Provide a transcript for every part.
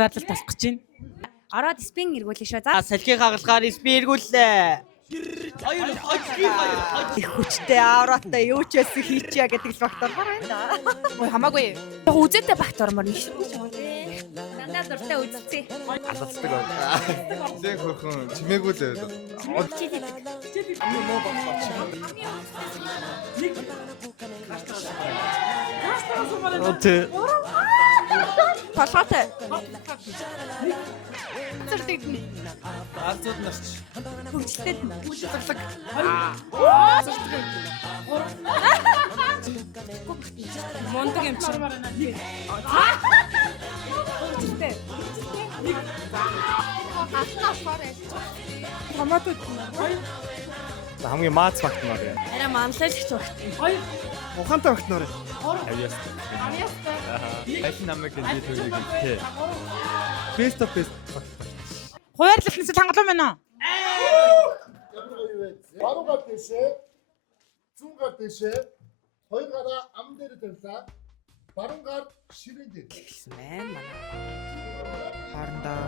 хуваарлалт болох гэж байна. Ороод спин эргүүлээ шүү. За. Салхи хагалгаар спин эргүүллээ. Их хүчтэй авраатаа юу ч яасан хийчихье гэдэг л багтаар байна. Ой хамаагүй. Яг үзээтэй багт ормоор нэг шүү. Дандаа дуртай үзцээ. Алцдаг байна. Зэн хөрхөн чимээгүй л байв. Толгойтой. Зэрдэг нь. Алцууд нарч. Хөвчлөлтэй. Мондөг юм чи. Хөвчлөлтэй. Томатууд. Хамгийн маац багт нөр. Арай манлайлагч багт. Ухаантай багт нөр. Авьяас. Хайшин намайг энэ төлөв гэх. Face to face. Хуваарлалт нь хангалуун байна уу? Баруун гар дэшээ, зүүн гар дэшээ, хоёр гараа ам дээр тавьлаа. Баруун гар ширээн дээр. Гэсэн байна манай. Хоорондоо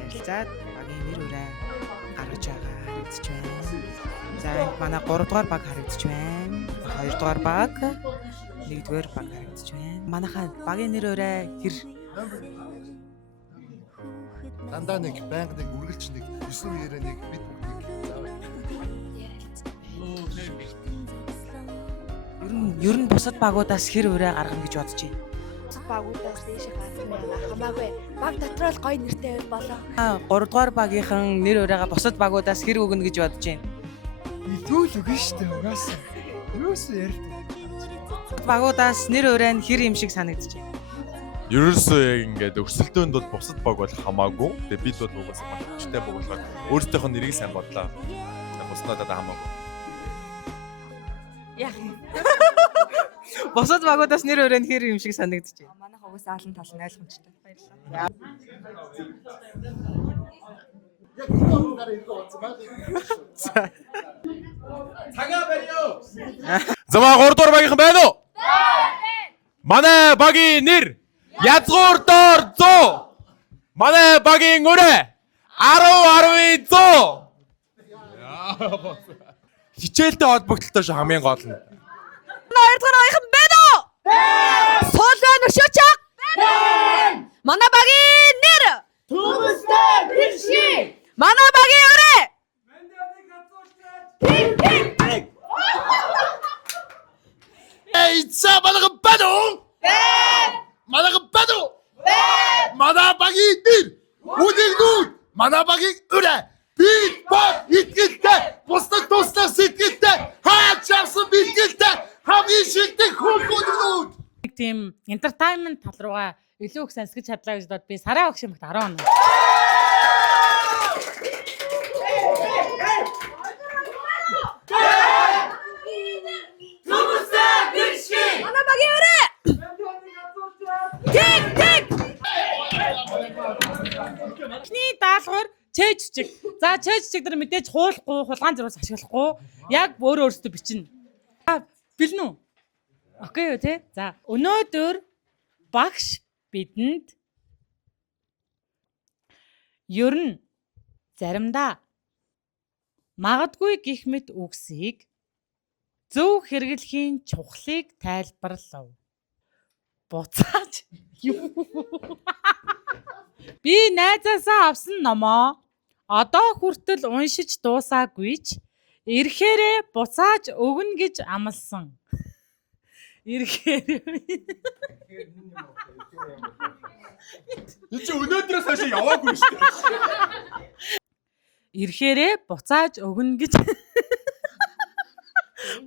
ярилцаад багийн нэр үрээ гаргаж байгаа харагдаж байна. За энд манай 3 дугаар баг харагдаж байна. 2 дугаар баг, 1 дугаар баг харагдаж байна. Манайхаа багийн нэр үрээ хэр Дандаа нэг байнга нэг үргэлж нэг 9 үеэрээ нэг бид бүгд ер нь бусад багуудаас хэр үрээ гаргана гэж бодож байна. Багуудаас дээш гарсан байна. Хамаагүй. Баг дотроо л гоё нэртэй байл болоо. 3 дугаар багийнхан нэр өрөөгөө бусад багуудаас хэр өгнө гэж бодож байна. Илүү л үгүй шүү дээ. Угаасаа. Юусэн ярил. Багуудаас нэр өрөө нь хэр юм шиг санагдаж байна. Ерөөсөө яг ингээд өрсөлдөөнд бол бусад баг бол хамаагүй. Тэгээ бид бол угаасаа багчтай баг болохоор өөрсдийнх нь нэрийг сайн бодлоо. Буснуудаа хамаагүй. Яах юм? Бусад багуудаас нэр өрөө нь хэр юм шиг санагдаж байна. Манайх угаасаа олон тал нь ойлгомжтой. Баярлалаа. яг энэ гараа ирэх болсон байна. Цагаа барьё. Замаа 3 дугаар багийнхан байна уу? Манай багийн нэр Язгуур доор 100. Манай багийн өрөө 10 100. Хичээлтэй холбогдлолтой шүү хамгийн гол нь. 2 дугаар багийнхан байна уу? Суул байна өшөөч. Манай багийн нэр Түмэстэй биши. манай багийн өрөө Эй, за манайхан байна уу? Манайхан байна уу? Манай багийн нэр Үдэгнүүд. Манай багийн өрөө бид баг итгэлтэй, бусдад туслах сэтгэлтэй, хаач авсан бэлгэлтэй хамгийн шилдэг хөлгүүд. Нэг тийм entertainment тал руугаа илүү их сансгаж чадлаа гэж бод би сарай багш юм багт 10 он. манай багийн өрөө Эхний даалгавар чэйжчиг. За чэйжчиг дээр мэдээж хуулахгүй, хулгаан зурвас ашиглахгүй яг өөрөө өөрсдөө бичнэ. Бэлэн үү? Окей юу те? За өнөөдөр багш бидэнд ер нь заримдаа магадгүй гих мэт үгсийг зөв хэрэглэхийн чухлыг тайлбарлав. Буцааж би найзаасаа авсан номоо одоо хүртэл уншиж дуусаагүй ч ирэхээрээ буцааж өгнө гэж амласан. Ирэхээр Энд чи өнөөдрөөс хойш яваагүй шүү дээ. ирэхээрээ буцааж өгнө гэж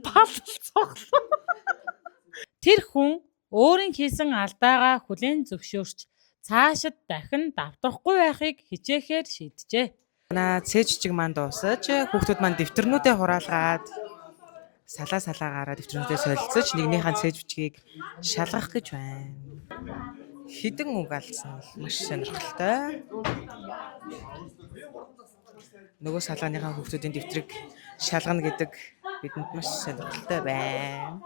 балцоглоо. Тэр хүн өөрийн хийсэн алдаагаа хүлээн зөвшөөрч цаашид дахин давтахгүй байхыг хичээхээр шийджээ. манай цээжчиг маань дуусаж хүүхдүүд маань дэвтэрнүүдээ хураалгаад салаагаараа дэвтэрнүүдээ солилцож нэгнийхэн цээж бичгийг шалгах гэж байна. Хідэн үг алдсан маш сонирхолтой. Нөгөө салгааныхаа хүүхдүүдийн дэвтрийг шалгана гэдэг бидэнд маш сонирхолтой байна.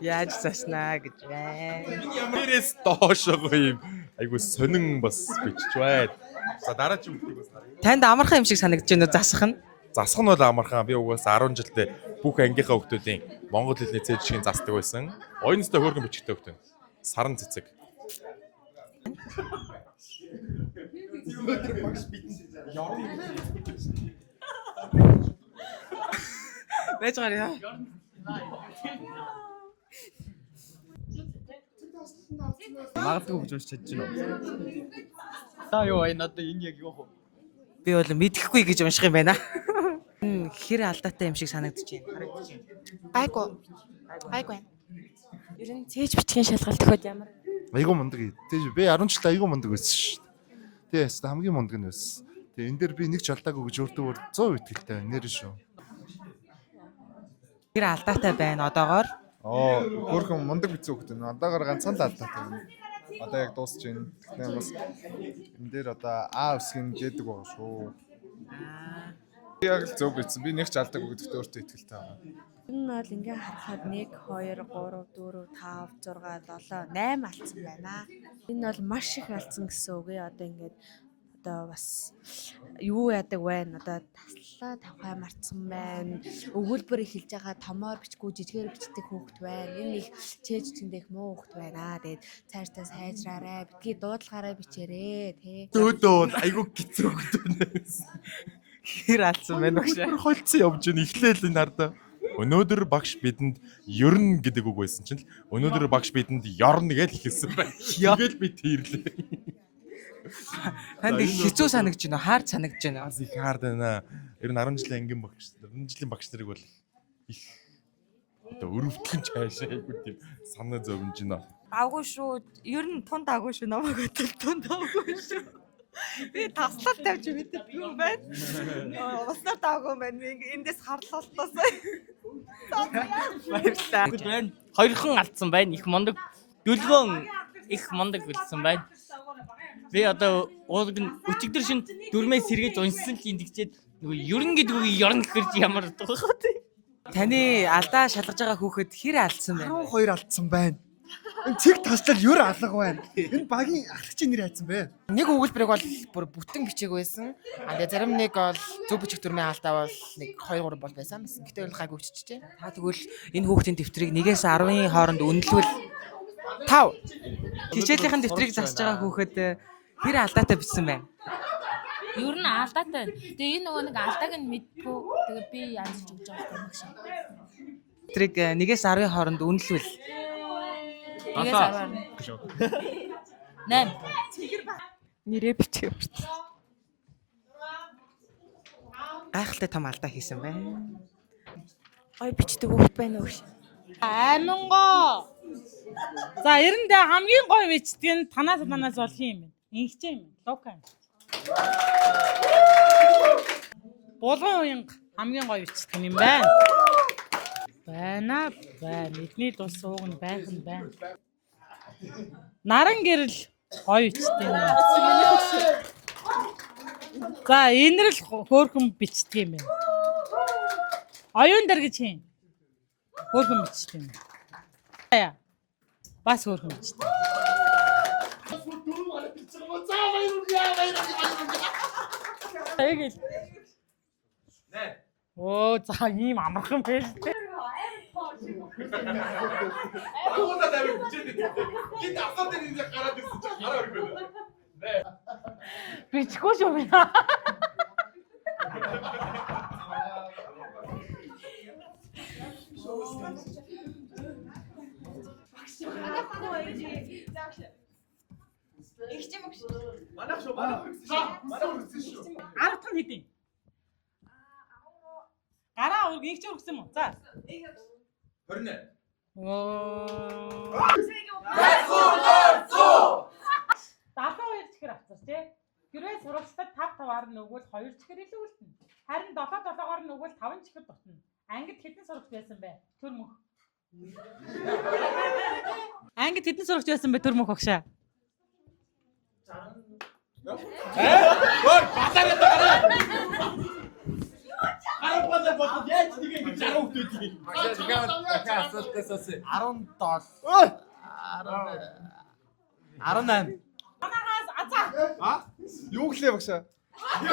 Яаж заснаа гэж байна. Ямээрээс доошоо юм. Айгу сонин бас бичиж байна. За дараагийн бүхийг бас харъя. Танд амархан юм шиг санагдаж байна уу засах нь? Засах нь бол амархан. Би угаасаа 10 жилдээ бүх ангийнхаа хүмүүсийн монгол хэлний цэжгийн засдаг байсан. Оюунстай хөөргөн бичгтэй хүмүүс. Саран цэцэг. Байж байгаа яа. Магадгүй гэж уншиж чадж байна уу? За юу энэ одоо энэ яг юу вэ? Би бол мэдэхгүй гэж унших юм байна. Хэр алдаатай юм шиг санагдаж байна. Гайгүй. Гайгүй. Ер нь цээж бичгийн шалгалт өгөхөд ямар Айгуу мундаг. Тэгэж би 10 жил айгуу мундаг байсан шүү дээ. Тэгээ хамгийн мундаг нь байсан. Тэгээ энэ дээр би нэг ч алдаагүй гэж өөртөө 100% итгэлтэй байна. Нэр шүү. Хэр алдаатай байна одоогоор? Хөөрхөн мундаг бичсэн хөхтэй. Одоогоор ганцхан л алдаатай байна. Одоо яг дуусч байна. Тэгэхээр бас энэ дээр одоо А үсгийн гэдэг байгаа шүү. Яг л зөв бичсэн. Би нэг ч алдаагүй гэдэгт өөртөө итгэлтэй байна. энэ бол ингээ харахад 1 2 3 4 5 6 7 8 алдсан байна. Энэ бол маш их алдсан гэсэн үг ээ. Одоо ингээд одоо бас юу яадаг байна? Одоо таслаа тавхай марцсан байна. Өгүүлбэр эхэлж байгаа томоор бичгүй жижигээр бичдэг хүүхэд байна. Энэ их чэжчэндээ их муу хүүхэд байна. Тэгээд цаашдаа сайжраарай. Битгий дуудлагаараа бичээрэй, тий. Дөөдөө айгу гизүү хөлтөнөөс. Хэр алдсан байна вэ? Холцсон явж байна. Эхлээл энэ хардаа. Өнөөдөр багш бидэнд ерн гэдэг үг байсан чинь л өнөөдөр багш бидэнд ёрн гэж хэлсэн байна. Тэгэл би тийрлээ. Танд хэцүү санагдаж байна уу? Хаард санагдаж байна уу? Аз их хаард байна. Ер нь 10 жилийн ангийн багш, 10 жилийн багш нарыг бол их одоо өрөвтлөн чаашаа айгуу тийм санаа зовж байна. Агуу шүү. Ер нь тунд агуу шүү. Намайг өтөл тунд агуу шүү. Би таслал тавьж мэддэг юм байна. Уснаар таагүй байна. Эндээс харлалтаасаа. Баярлалаа. байна. Хоёрхан алдсан байна. Их мондөг дөлгөөн их мондөг билсэн байна. Би одоо уулын өчигдөр шин дөрмөөс сэргээж уншсан л индэгчээд нөгөө ерөн гэдэг үг ёрн гэхэрч ямар дуухаа тий. Таны алдаа шалгаж байгаа хүүхэд хэр алдсан байна? 12 алдсан байна. Энэ цэг таслал ёр алга байна. Энэ багийн ахлагчийн нэр хайцсан бэ? Нэг өгүүлбэрийг бол бүр бүтэн бичээг байсан. Тэгээ зарим нэг бол зөв бичих дүрмийн алдаа бол нэг 2 3 бол байсан. Гэтэ бол гайгүй биччихжээ. Та тэгвэл энэ хүүхдийн дэвтрийг 1-ээс 10-ийн хооронд үнэлвэл 5. Хичээлийн дэвтрийг засаж байгаа хүүхэд хэр алдаатай бичсэн байна? Ер нь алдаатай. Тэгээ энэ нөгөө нэг алдааг нь мэдгүй. Тэгээ би янзлж өгч байгаа юм шиг. Дэвтрийг 1-ээс 10-ийн хооронд үнэлвэл 8. Нэрээ бичих юм. Гайхалтай том алдаа хийсэн байна. Ой бичдэг хүүхэд байна уу? Амин гоо. За эрэндээ хамгийн гоё бичдэг нь танаас болох юм байна. Ингэчээ юм. Лока. Болгон уян хамгийн гоё бичдэг юм байна. Байна. Бидний тус суугн байх нь байна. Наран гэрэл гоё бичдэг юм. За энэрл хөөрхөн бичдэг юм байна. Оюун дээр гэж юм. Хөөрхөн бичдэг юм. Яа. Бас хөөрхөн бичдэг. Эгэл. Оо за ийм амархан байж тээ. Бичихгүй шүү би. Аратхан хэдийн. Гараа ураг их ч өргсөн юм уу? За. 28. Оо. 72 чихэр авцар тий. Гэрээ сурагчдад 5-5-аар нөгөөл 2 чихэр илүүлсэн. Харин 7-7-оор нөгөөл 5 чихэр дутна. Ангид хэдэн сурагч байсан бэ? Төр мөх. Ангид хэдэн сурагч байсан бэ? Төр мөх огшаа. Ой, батарей. Чамбалаа бодоод яаж тэгээ ингэж 10 хөтөөдгийг. дахиад асуултаас асууя. 18. Манагаас азаа. Юу гэлээ багшаа? 10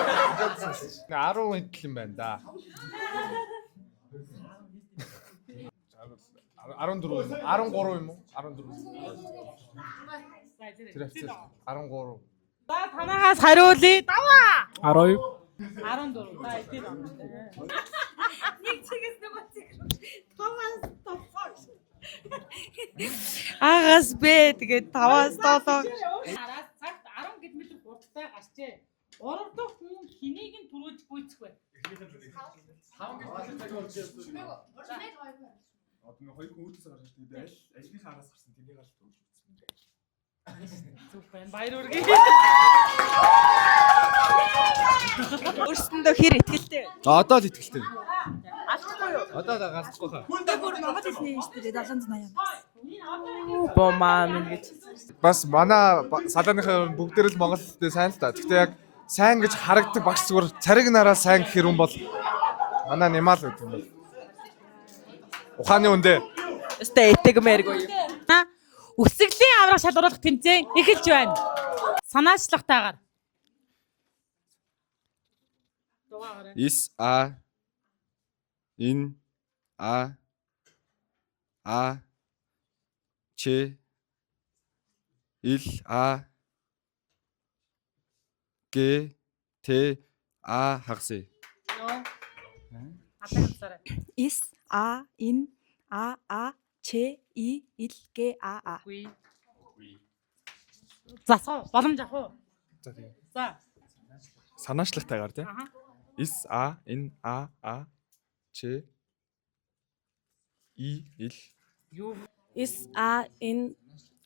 хэдл юм байна да. 14 13 юм уу? 14. Тэр хэвчээ 13. За танаагаас хариулъя. Даваа. 12. 14. За эдгээр он. Нэг чигээс нөгөө чиг. Таваас таваа. Агаас бэ тэгээд 5-аас 7. Араас цагт 10 км хурдтай гарчээ. 3 дахь хүн хэнийг нь түрүүлж гүйцэх вэ? 5 гэж цаг орж ирсэн. Одоо хоёр хүн үүдээс гарч ирсэн. Ажлын хараас гарсан. Тэнийг гарч түрүүлж үзсэн. Зүг байна. Баяр үргээ. Өөрсөндөө хэр ихтэй. Одоо л итгэлтэй. Алдахгүй юу? Одоо л галзахгүй хаа. Бүр Монгол хэлний юм шүү дээ 780. Бомаа минь гэж. Бас манай салааныхаа бүгдээр л Монгол хэлтэй сайн л та. Гэхдээ яг сайн гэж харагддаг багш зүгээр цариг нараа сайн гэх юм бол манай Немал гэдэг юм байна. Ухааны үндэ. Өстэй этэгмээргүй юу? Үсгэлийн аврах шалгаруулах тэмцээн эхэлж байна. Санаачлагтайгаар. Is a in a ч ил а г т а хагасыг. Атагсараа. Is a in a ч и ил г а. Үгүй. За боломж авах уу? За тийм. За. Санаачлагтайгаар тий. Аха. Is a in a ч и ил Юу? Is a in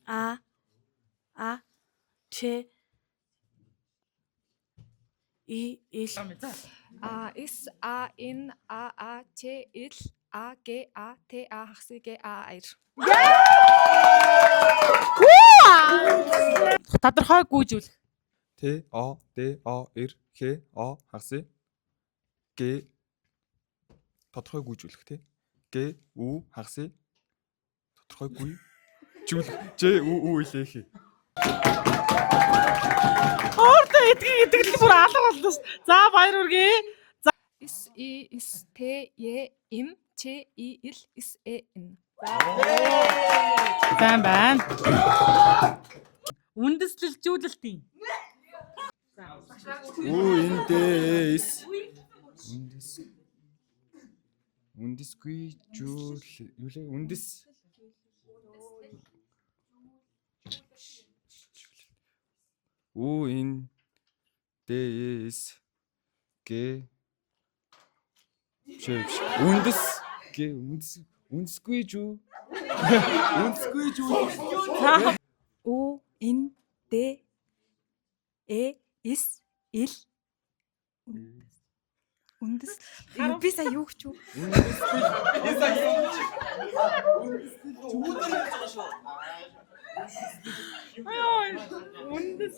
a ч и ил Is a in a ч ил а г а т а хагасыг г а аяр. Тодорхой гүйжүүлэх. т о д о р х о хагасыг г тодорхой гүйжүүлэх тий. Г ү хагасыг тодорхой гүй жүүл ж ү илээх. Өөртөө итгэл бүр алга боллоо ш. За баяр үргээ. Is и is т е им ч и ил is e н. Сайн байна. Үндэслэлжүүлэлтийн. Үндэс үндэсгүй жүүл юу лээ үндэс үндэс г үндэс г үндэсгүй жүү үндэсгүй жүү у ин д э is ил үндэс би сая юу гэж юу?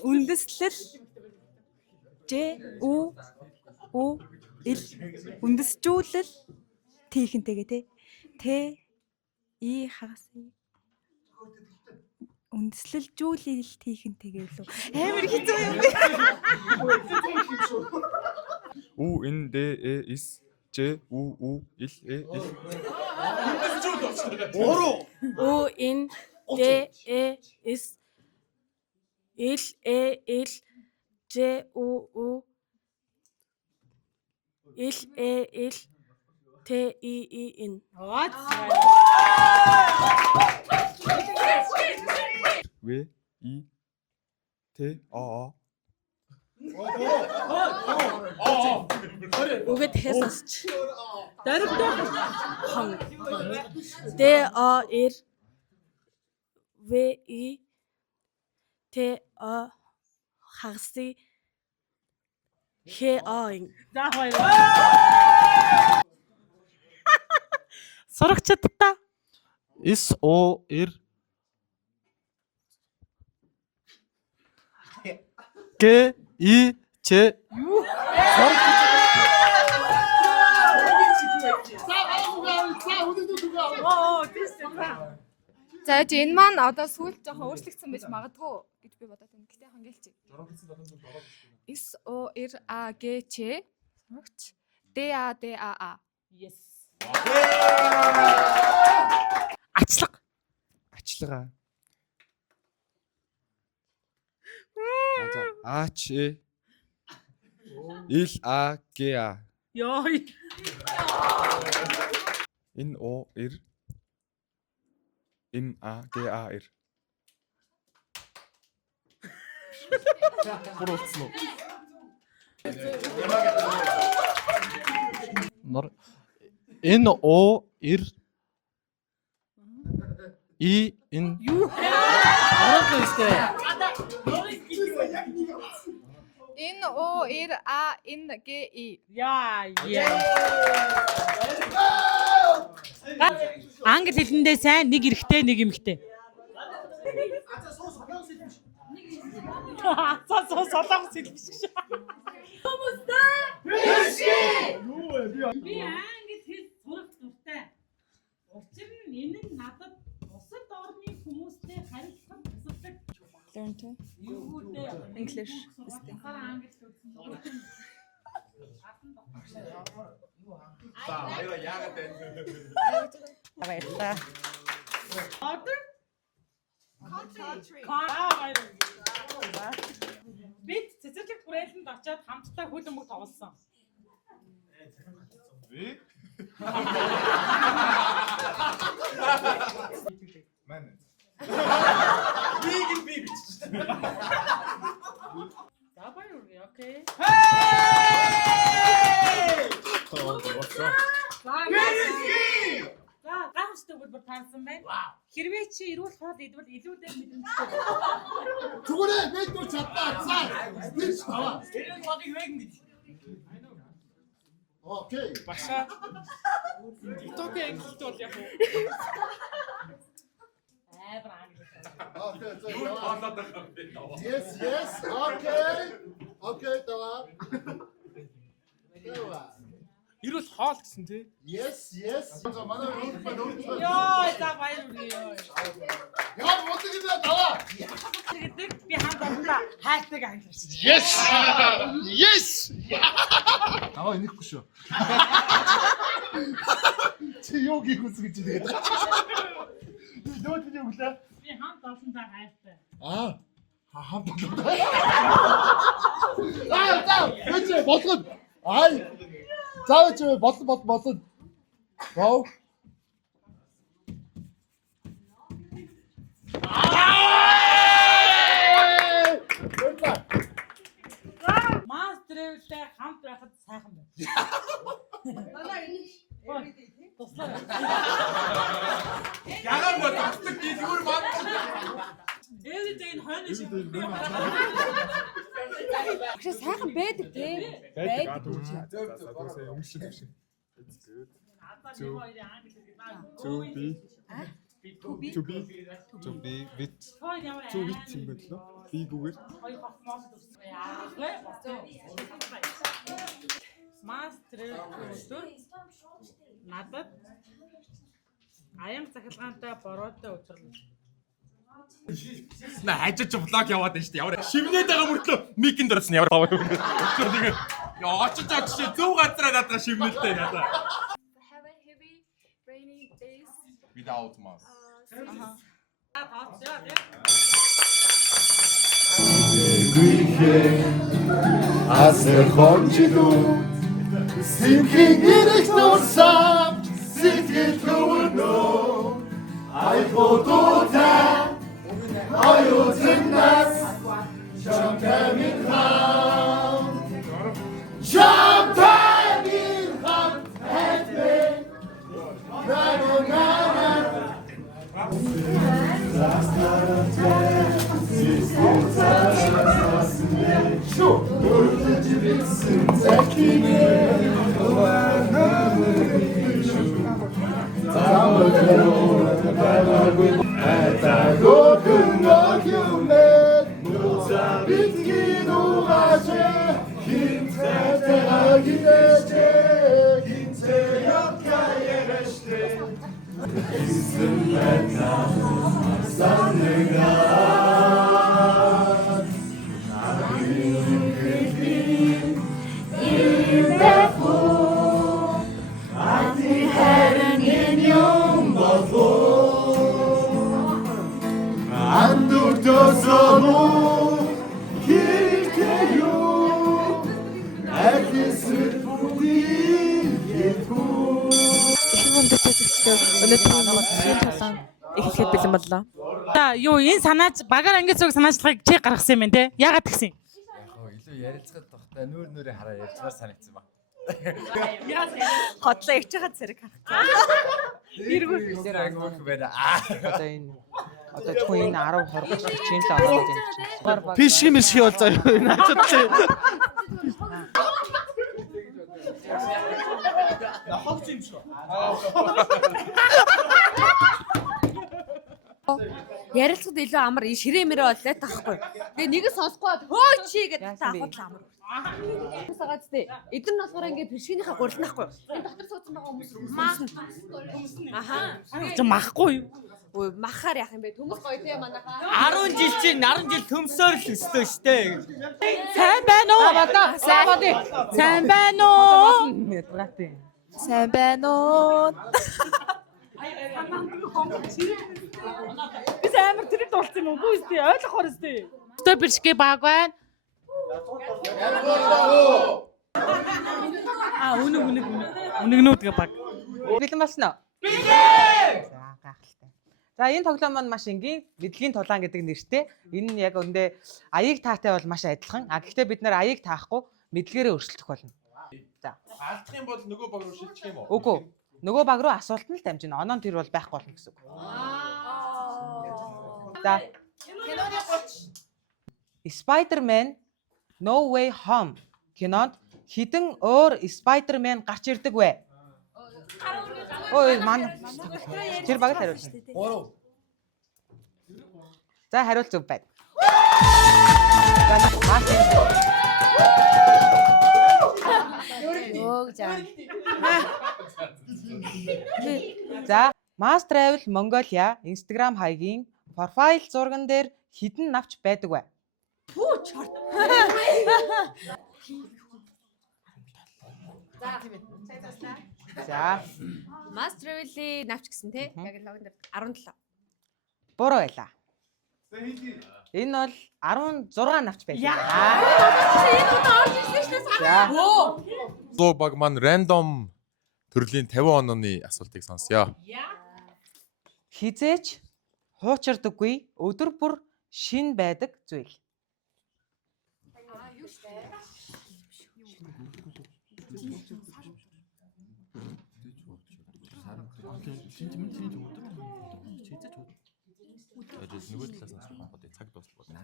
Үндэслэл ж у ил үндэсжүүлэл тийхэнтэйгээ те т и хагас үндэслэлжүүлэл тийхэнтэйгээ лөө амар хэцүү юм бэ? У н д э is ж ү ил э ил У ин д э is ил э ил ж ү ил э ил т и н. в и т о Үгээд хэлсэж. Дарамтай хон. Д о р в и т о хагаси х о ин. За баяр. Сурагчдаа Is o r G I ч За энэ маань одоо сүүлд жоохон өөрчлөгдсөн байж магадгүй гэж би бодоод байна. Гэтэ хангалтч. С О Р А Г Ч Д А Д А А. Yes. Ачлага. Ачлага. За Ач Ил А Г А. Ёо. Ин О Р Ин А Г А Р. Бурууцсан уу? Н О Р И Н Ороод өстэй. Н О Р А Н Г И. Яа. Англи хэлэндээ сайн нэг эрэгтэй нэг эмэгтэй. Соо солонгос хэлбиш гэж. Би англи хэл сурах дуртай. Учир нь энэ нь надад бусад орны хүмүүстэй харилцах тусалдаг. Learn to English. Баярлалаа. Order? Бид цэцэрлэг хүрээлэнд очиод хамтдаа хөлбөмбөг тоглосон. Манай. Би бич. За баяр окей. За гайхамшигтай хөлбөр таасан байна. Хэрвээ чи эрүүл хоол идвэл илүү дээр мэдрэмжтэй. Зүгээр бид нүр чадлаа. Цаа. Бич тава. Эрүүл хоолыг вэгэн гэж. Окей. Баша. TikTok ангилт бол яг уу. Yes, yes. Okay. Okay, тава. Тава. Эрүүл хоол гэсэн тий. Yes, yes. Манай Ёо, за баяр үргэлээ. Яа, моцгий тава. Гэдэг би хамт олонда хайртай ангилж. Yes. Yes. Тава энэхгүй шүү. Чи юу гих үсгэж тэгээд. Дөөд нь юу гэлээ? Би хамт олонда хайртай. Хамт. За, гэж болгоод. Ай. Заавч болон. Вау. Мастертэй хамт байхад сайхан байна. Туслаа. Яагаад мод авдаг гэлгүүр мод. Ээжийн хойно шиг. Багш сайхан байдаг тий. Байдаг. Өнгөшл биш. To be with. To with юм байна лөө. Би гүгээр. Хоёр хот моос туссан. Мастер өдөр надад аян цахилгаантай бороотой өчрлөө. На хажиж влог яваад байна шүү дээ. Ямар шивнээд байгаа мөртлөө микэнд орсон ямар баа. Тэгээд очиж зөв газараа надад шивнэлтэй надаа. Have a heavy rainy days. Without mask. Асэрхончидүүд Синхин ирэх нурсам Сэтгэл төвөрнөө Айхуудуутай Аюутнаас Шамтамин хам Шамтамин хам Хэдвэ Нана Şu dördüncü bitsin tekini Etagokun dokument Nusa bitki doğacak Kimse teha gidecek Kimse yok yereşti Эхлэхэд бэлэн боллоо. За юу энэ санаач багаар ангид зүг санаачлагыг чи гаргасан юм байна те. Яагаад тэгсэн? Илүү ярилцахад багтаа нүүрээ хараа ярьцгаар санагдсан ба. Хотлоо ирж хаад зэрэг харах. Иргүүр ангиух байна. Одоо энэ одоо зөвхөн энэ 10 20 40 л ороод байна. Пиши миши бол заяа наачд чи. Нахагч юм шүү. Ярилцахад илүү амар ширээмэрээ боллоо таахгүй. Тэгээ нэг нь сонсохгүй хөөй чи гэдэг та ахад амар. Сагаад тээ. Эдгээр нь болохоор ингээд бишгийнхаа гурилнахгүй. Энэ дотор суудсан байгаа хүмүүс маа. Аха. Махгүй юу? Ой махаар яах юм бэ? Төмөс гоё тий манайхаа. 10 жил чинь 10 жил төмсөөр л өстөө штэ. Сайн байна уу? Сайн байна уу? Сайн байна уу? Би амар тэрийг дуулсан юм уу? Үгүй ээ, ойлгохоор өстэй. Өстөө бишгэ баг байна. Үнэгнүүд гэ баг. Бэлэн болсон уу? Бэлэн. За гайхалтай. За энэ тоглоом маань маш энгийн мэдлэгийн тулаан гэдэг нэртэй. Энэ нь яг өндөө аяыг таатай бол маш адилхан. Гэхдээ бид нэр аяыг таахгүй мэдлэгээрээ өршөлдөх болно. За. Алдах юм бол нөгөө баг руу шилжих юм уу? Үгүй. Нөгөө баг руу асуулт нь л дамжина. Оноо тэр бол байхгүй болно гэсэн үг. За. Spider-Man No Way Home кинонд хідэн өөр Spider-Man гарч ирдэг вэ? Ой маань тэр баг л хариулна. 3. За хариулт зөв байна. За Мартин. Йоо жаа. За Mass Travel Mongolia Instagram хаягийн профайл зурган дээр хідэн навч байдаг вэ? Пүү чорт. За Mass Travel-ийн навч гэсэн тий. Яг логон дээр 17. буруу байлаа. Энэ бол 16 навч байлаа. Энэ удаа орж ирсэн шүү дээ. За. Зоо баг маань рандом төрлийн 50 онооны асуултыг сонсё. Хизээч хуучирдаггүй өдөр бүр шин байдаг зүйл. Нөгөө талаас нь асуух гэдэг цаг дуусна.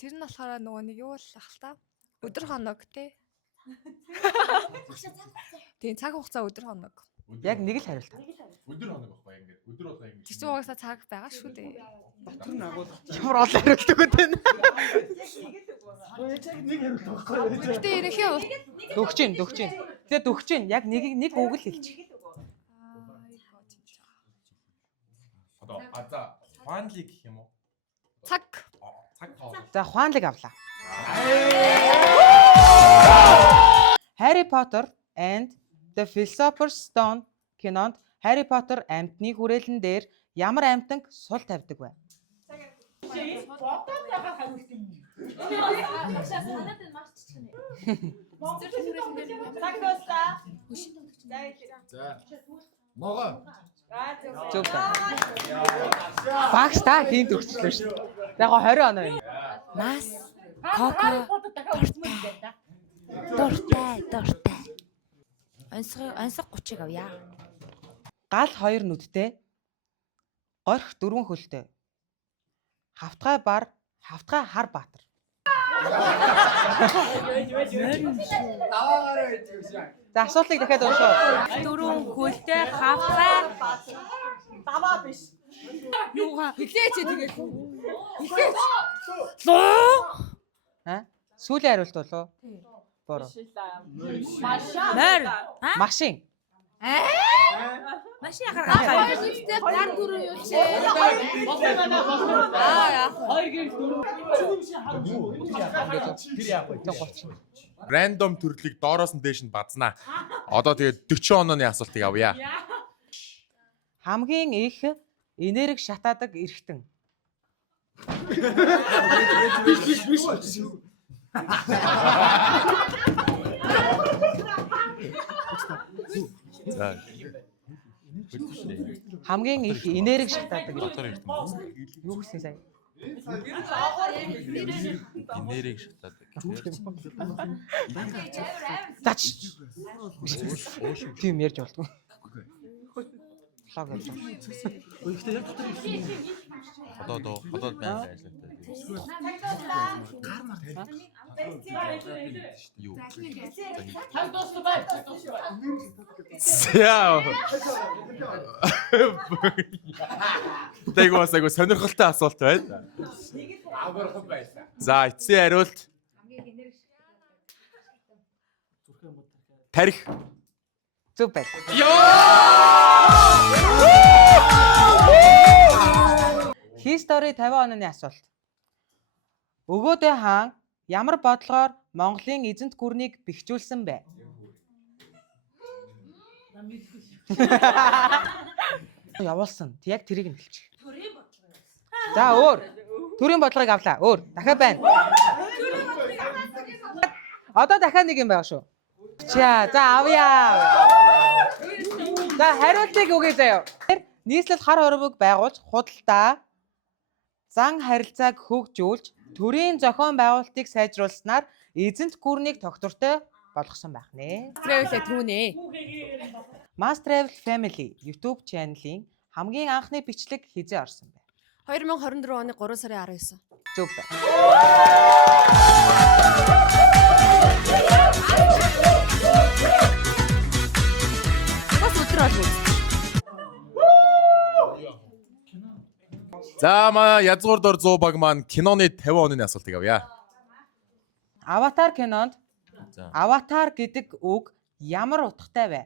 Тэр нь болохоор нөгөө нэг юу л ах та? Өдөр хоног тий. Тийм цаг хугацаа өдөр хоног. Яг нэг л хариулт. Өдөр хоног байхгүй ингээд. Өдөр болоо ингэж. Тэр чинь угаасаа цаг байгаа шүү дээ. Ямар ол хариулт өгöd байна. Нэг хариулт байхгүй. Гэтэ ерөнхий Дөгч чинь. Тэгээ дөгч чинь яг нэг үг л хэлчих. Одоо за фанлиг гэх юм уу? цаг. Цаг тоо. За ухаанлаг авлаа. Harry Potter and the Philosopher's Stone кинонд Harry Potter амьтны хүрээлэн дээр ямар амьтанг сул тавьдаг вэ? За. Могоо. Зөв байна. Багш та хийн төгсчлөө шүү. Яг 20 оноо юм. Нас. Коко. Дуртай. Ансаг 30-ыг авъя. Гал 2 нүдтэй. Горх 4 хөлтэй. Хавтгай бар, хавтгай хар баатар. Таваараа идэх юм. За асуултыг дахиад уншаа. 4 хөлтэй хавхай. Даваа биш. Юугаа хилээч тэгээд. Ха? Сүүлийн хариулт болов уу? Бороо. Морь. Машин. Маш яхаар гахаа. Үстэй гар дөрөв юу чи? Яах вэ? 2 гэр 4. Рандом төрлийг доороос нь дээш нь базнаа. Одоо тэгээд 40 онооны асуултыг авъя. Хамгийн их энерги шатаадаг эргэтэн. За. Хамгийн их энерги шатаадаг Дотор эргэтэн. ирсэн. Юу гэсэн сая? Энергийг шатаадаг. Зач. Тийм ярьж болтгоо. Лог ярьж. Ходоод байна ажилладаг. Юу? Яа. Тэгвэл айгу сонирхолтой асуулт байна. Амархан байсан. За, эцсийн хариулт. Тарих. Зүг байна. History 50 онооны асуулт. Өгөөдөө хаан ямар бодлогоор Монголын эзэнт гүрнийг бэхжүүлсэн бэ? Явуулсан. Яг тэрийг нь хэлчих. За өөр. Төрийн бодлогыг авлаа. Өөр. Дахиад байна. Одоо дахиад нэг юм байгаа шүү. За авъя. За хариултыг өгье заяа. Нийслэл хар хорвог байгуулж худалдаа зан харилцааг хөгжүүлж төрийн зохион байгуулалтыг сайжруулснаар эзэнт гүрнийг тогтвортой болгосон байх нэ. Travel түүнээ. Mass Travel Family YouTube channel-ийн хамгийн анхны бичлэг хизээ орсон бэ? 2024 оны 3 сарын 19. Зүг байна. Бас өдөр болов. За маа язгуур дор 100 баг маань киноны 50 онооны асуултыг авъя. Аватар кинонд За. Аватар гэдэг үг ямар утгатай вэ?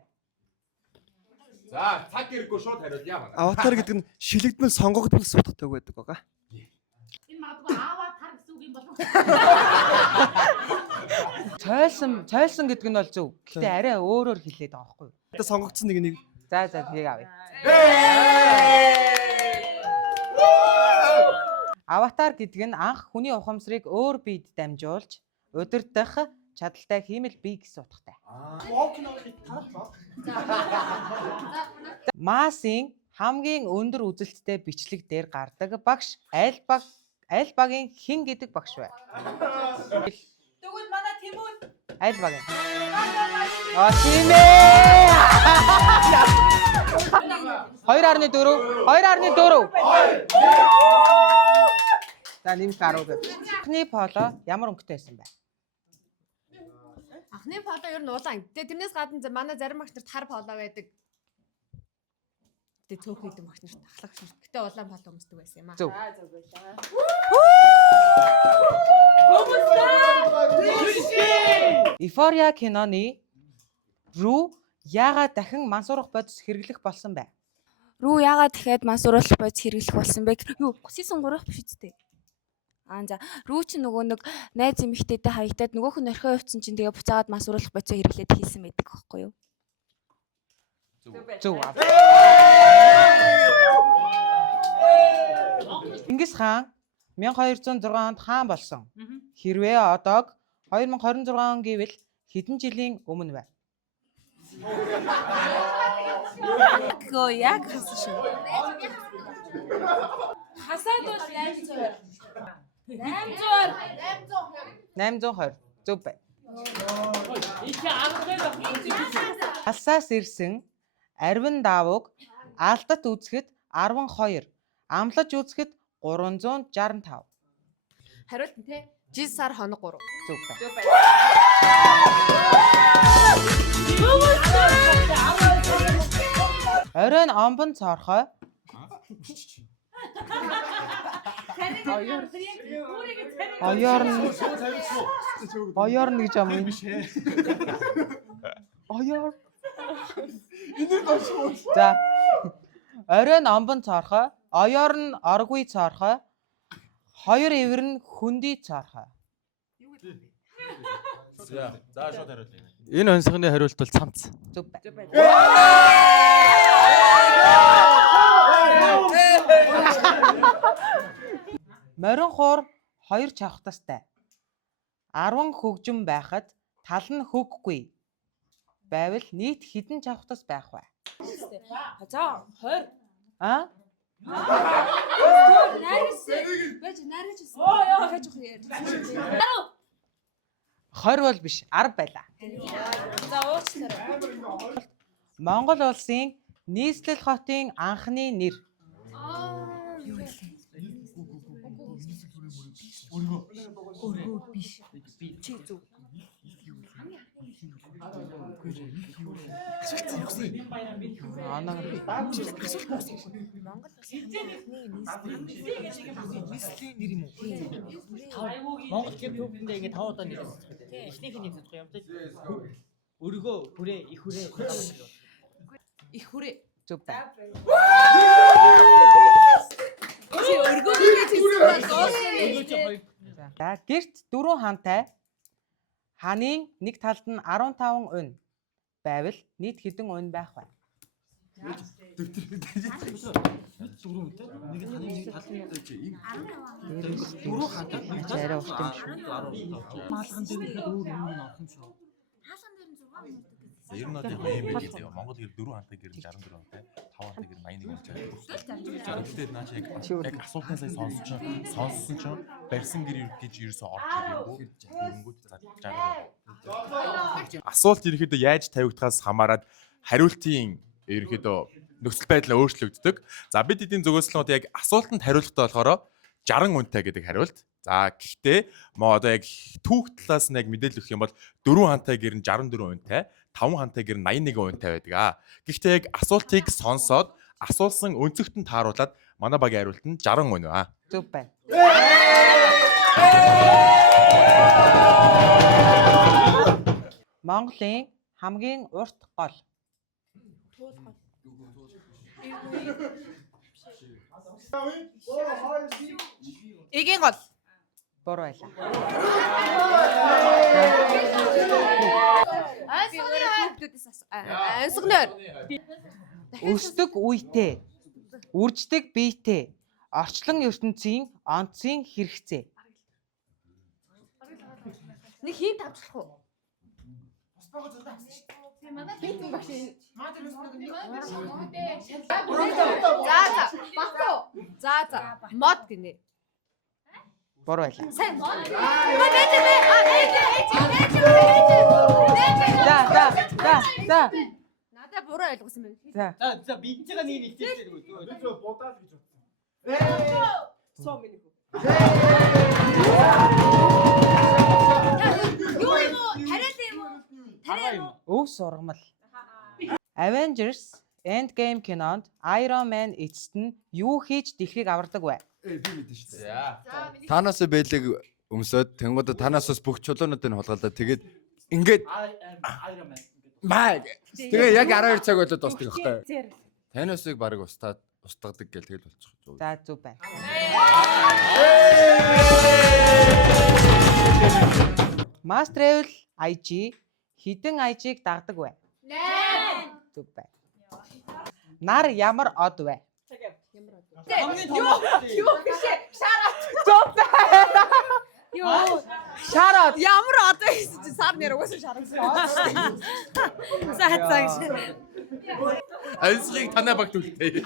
За, цаг хэрэггүй шууд хариулъя. Аватар гэдэг нь шилэгдмэл сонгогдмол суудахтай байдаг байгаа. Энэ магадгүй аватар гэсэн үг юм болов. Цойлсон гэдэг нь бол зөв. Гэхдээ арай өөрөөр хэлээд байгаа байхгүй юу? Одоо сонгогдсон нэг. За тийг авъя. Аватар гэдэг нь анх хүний ухамсарыг өөр биед дамжуулж удирдах чадaltaй хиймэл бие гэсэн утгатай. Масын хамгийн өндөр үзэлттэй бичлэг дээр гардаг багш аль багийн хэн гэдэг багш вэ? Тэгвэл манай Тэмүл Аль багийн? Тийм ээ. 2.4 2.4 За нэмж 10 гэв. Анхны поло ямар өнгөтэй байсан бэ? Анхны поло ер нь улаан. Тэгээ тэрнээс гадна манай зарим багш нарт хар поло байдаг. Тэгээ цөөх хийдэг багш нарт ахлах шин. Гэтэ улаан поло өмсдөг байсан юм аа. Зөв. Euphoria киноны рүү яагаад дахин мансуурах бодис хэрэглэх болсон бэ? Рүү яагаад дахиад мансууруулах бодис хэрэглэх болсон бэ? Юу, season 3 биш үстэй. За рүү чи нөгөө нэг найз эмэгтэйтэй хаягтаад нөгөөх нь орхио явцсан чинь тэгээ буцаагаад мансууруулах бодисоо хэрэглээд хийсэн байдаг байхгүй юу? Зөв. Чингис хаан 1206 онд хаан болсон. Хэрвээ одоог 2026 он гэвэл хэдэн жилийн өмнө вэ? Гөө яг хасан шүү. Хасаад бол 800. 820. Зөв бай. их авах. Алсаас ирсэн арвин даавууг алдат үзэхэд 12, амлаж үзэхэд 365. Хариулт нь те 9 сар хоног 3. Зөв бай. Оройн омбон цорхой. Оёр нэг юм. Оёр. За. Оройн омбон цоорхой, оёор нь оргүй цоорхой, хоёр эвэр нь хүндий цоорхой. За шууд хариулъя. Энэ онцгойны хариулт бол цамц. Зүг байна. Морин хуур хоёр чавхтастай. 10 хөгжим байхад тал нь хөггүй. Байвал нийт хэдэн чавхтас байх вэ? За 20. А? Найрс. Бэж найрч. Дахиж явах яаж. 20 бол биш, 10 байлаа. За уучлаарай. Монгол улсын нийслэл хотын анхны нэр. Өргөө биш. Чи зүг. Монгол K-pop-д ингээ 5 удаа нэр. Эхнийх нь хэлж байгаа юм тий. Өргөө, хүрээ, их хүрээ. Их хүрээ. Зүг байна. Чи өргөө гэж хэлсэн. За гэрт 4 хантай ханын нэг талд нь 15 унь байвал нийт хэдэн унь байх вэ? Арай урт юм шүү. Маалхан дээр ихэд өөр юм авах юм шүү. Ер нь одоо юм байл дээ. Монгол гэр 4 хантай гэр 64 хантай, 5 хантай гэр 81 хантай. Гэхдээ наач яг асуултаа сая сонссон ч барьсан гэр гэж ерөөсөө орж ирээгүй. Тэгэнгүүт 60. Асуулт ерөөхдөө яаж тавигдахаас хамаарат хариултын ерөөхдөө нөхцөл байдал өөрчлөгддөг. За бид эдийн зүгээс л одоо яг асуултанд хариулахдаа болохоор 60 үнэтэй гэдэг хариулт. За гэхдээ моо одоо яг түүх талаас нь яг мэдээлэл өгөх юм бол 4 хантай гэр нь 64 үнэтэй, 5 хантай гэр нь 81 үнэтэй байдаг. Гэхдээ яг асуултыг сонсоод асуулсан өнцөгтөнд тааруулаад манай багийн хариулт нь 60 үнэ ба. Зүг байна. Монголын хамгийн урт гол. Эгийн гол. Буруу байлаа. Ансгнаар. Өсдөг үетэй, үрждэг биетэй, орчлон ертөнцийн онцгийн хэрэгцээ. Нэг хийн тавчлах уу? За мод гинэ. Буруу байлаа. Сайн. За. Надад буруу ойлгосон байна. За биднийгээ нэг хэлчихсэн үү? Будаа л гэж бодсон. Соо минь. Юу юм уу? Тариал юм уу? Тариал юм уу? Өв сургамал. Avengers Endgame кинонд Iron Man эцэст нь юу хийж дэлхийг авардаг вэ? Би мэдэн шүү дээ. Танаас бэлэг өмсөд тэнгууд танаас бас бүх чулуунуудыг хулгайлаа. Тэгээд ингээд маа. Тэгээ яг 12 цаг болоод дуустдаг аахгүй. Танасыг баг устгадаг гэл тэгэл болчих. За зүг байна. Mass Travel IG хідэн IG-г дагдаг вэ? 8. Зүг байна. Нар ямар од вэ? Юу гэшээ? Шарат. Зүг байна. Юу? Шарат. Ямар одоо гэсэн чи сар нэр угаасаа шарсан. Цаац. Альсыг танаа багт үлдээ.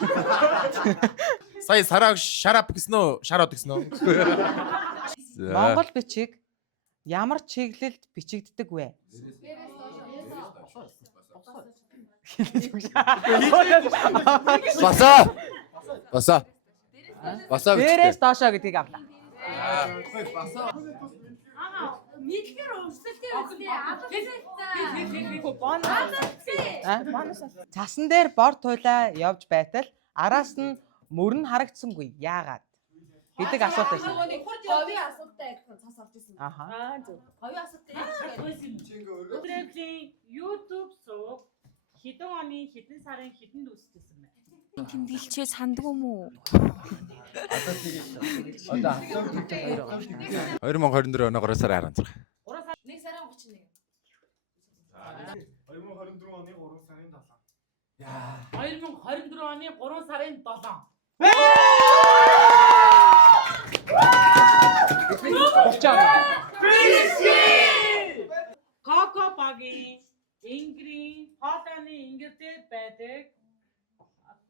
Сая сараа шарап гэсэн үү? Шараад гэсэн үү? Монгол бичиг ямар чиглэлд бичигддэг вэ? Басаа. Дээрээс доошоо гэдгийг авлаа. Мэдлэр өрсөлдөө Цасан дээр бор туйлаа явж байтал араас нь мөрөн харагдсангүй. Яагаад? Гэдэг асуулт байсан. Говийн асуултаа яг цаас орж исэн. Аха. Говийн асуултаа Traveling YouTube суу хэдэн оны хэдэн сарын хэдэнд үүсчихсэн бэ? Тэмдэглэчээ сандгүй мүү? Одоо тэгээд одоо автомат хийж 2 байгаа. 2024 оны 3 сарын 16. 1 сарын 31. 2024 оны 3 сарын 7. 2024 оны 3 сарын 7. Коко багийн Ингрийн хоолойны ингэр дээр байдаг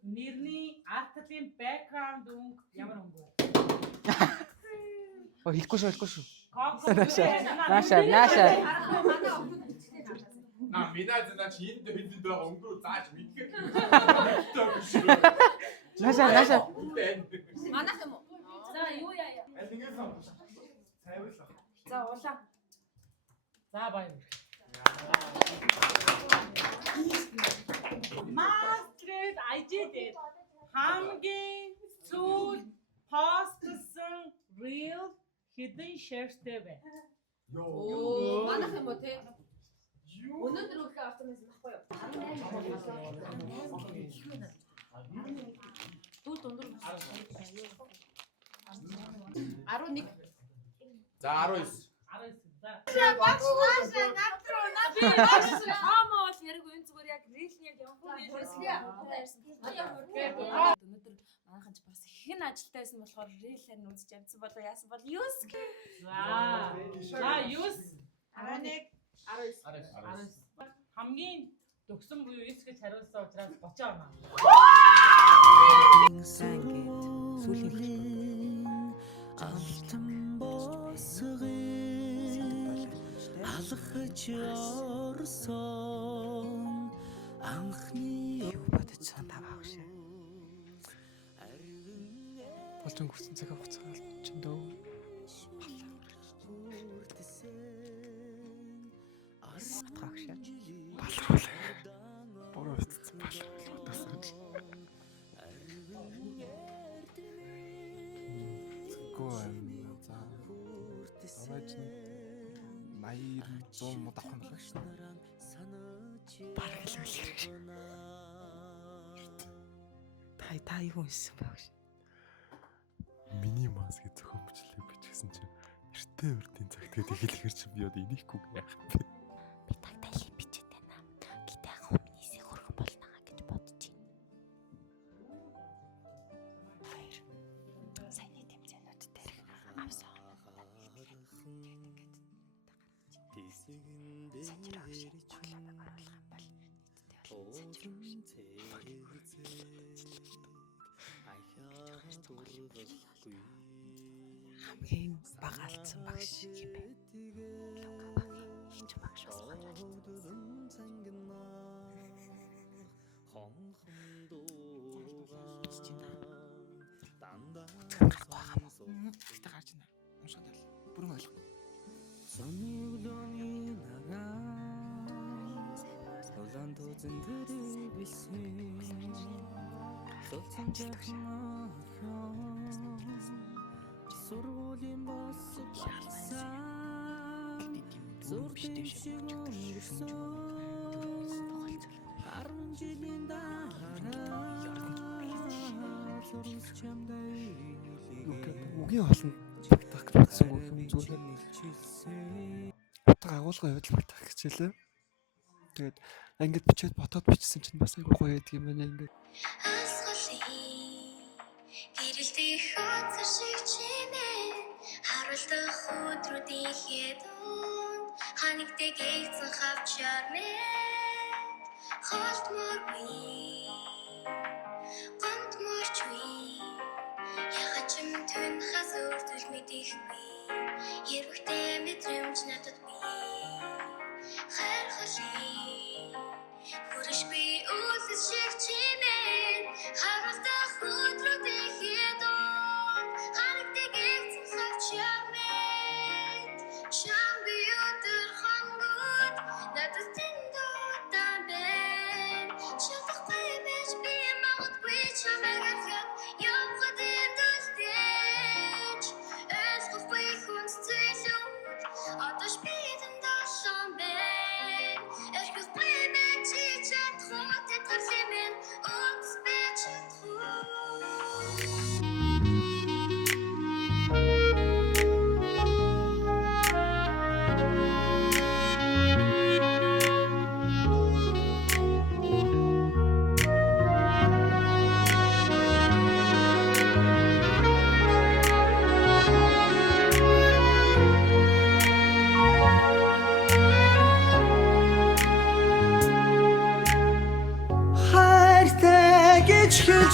нэрний артлын бэкграунд өнгө ямар өнгө вэ? Хэлэхгүй шүү. Нааша. Минаа зэнаа чи энд хэдэнд байгаа өнгөө зааж мэдгэх. Нааша. Манайх юм уу? За юу яа. Аль нэгээс авах. Сайварлах. За улаан. За баяр. Мастред ажид хамгийн сүүл постсон reel хэдэн shareтэй вэ? Оо манайх юм уу те? Өнөөдөр өглөө авсан байсан байхгүй юу? 18. Дүү дундуур 11. За 19. 19. Хамаа бол яг энэ зүгээр яг рилний яг явахгүй өнөөдөр манайхан ч бас хэн ажилтаа байсан болохоор рилээр нь үзэж явсан болоо яасан бол юус. За юус 11 19 хамгийн төгсөн буюу 9 гэж хариулсан учраас 30 оноо. Сүүлийн алтан босгын алхаж орсон анхны юу бодсон таваа шээ. Болж өнгөрсөн цаг хугацаа чинь дөө. Атгаах шээ. Балруулаа. Бороо утсан балруулаа. Тасаач. Баяр 100 мод авах юм байна шүү. Бараг л үл хэрэг шиг. Та юу хийсэн баг шээ. Миний мас гэж зохион бичлэг бичсэн чинь эртээ урдын цагт гэдэг хэлэхэр чи би одоо инехгүй яах вэ? Би тагтайлын бичээд байна. Гэтэ хүмүүнийсээ хөргөн болноо гэж бодож байна. Хоёр. Саяны тэмцээнүүд дээр авсан. Хамгийн бага алдсан багш юм байна. Хинч багш болсон. Гэтэ гарч байна. Уншаад л бүрэн ойлгоо. Сургуулийн босгосон зүрхтэй шигэрсэн 10 жилийн дараа зүрхс чамдай Үгийн хоолнд багтаах гэж бодсон юм зүгээр. Утга агуулга яваад л багтаах гэж хэлээ. Тэгээд ингээд бичээд ботоод бичсэн чинь бас айгүй гоё байдаг юм байна ингээд. Гэрэлтийн хатар шиг чимээ харуулдах өдрүүдийн хэдүүнд ханигдэг эцэн хавчаар мэд холтморгүй гомтморчгүй яхад ч юм тэн хасуур зүйл мэдэхгүй хэрвэгтэй мэдрэмж надад би хайрхалий хүрэж би үлдэс шиг чимээ харуулдах өдрүүдийн хэдүүнд ханигдэг эцэн хавчаар мэд шам би өдөр хангууд надад тэндуутан байна шатахгүй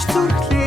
зүрхлээ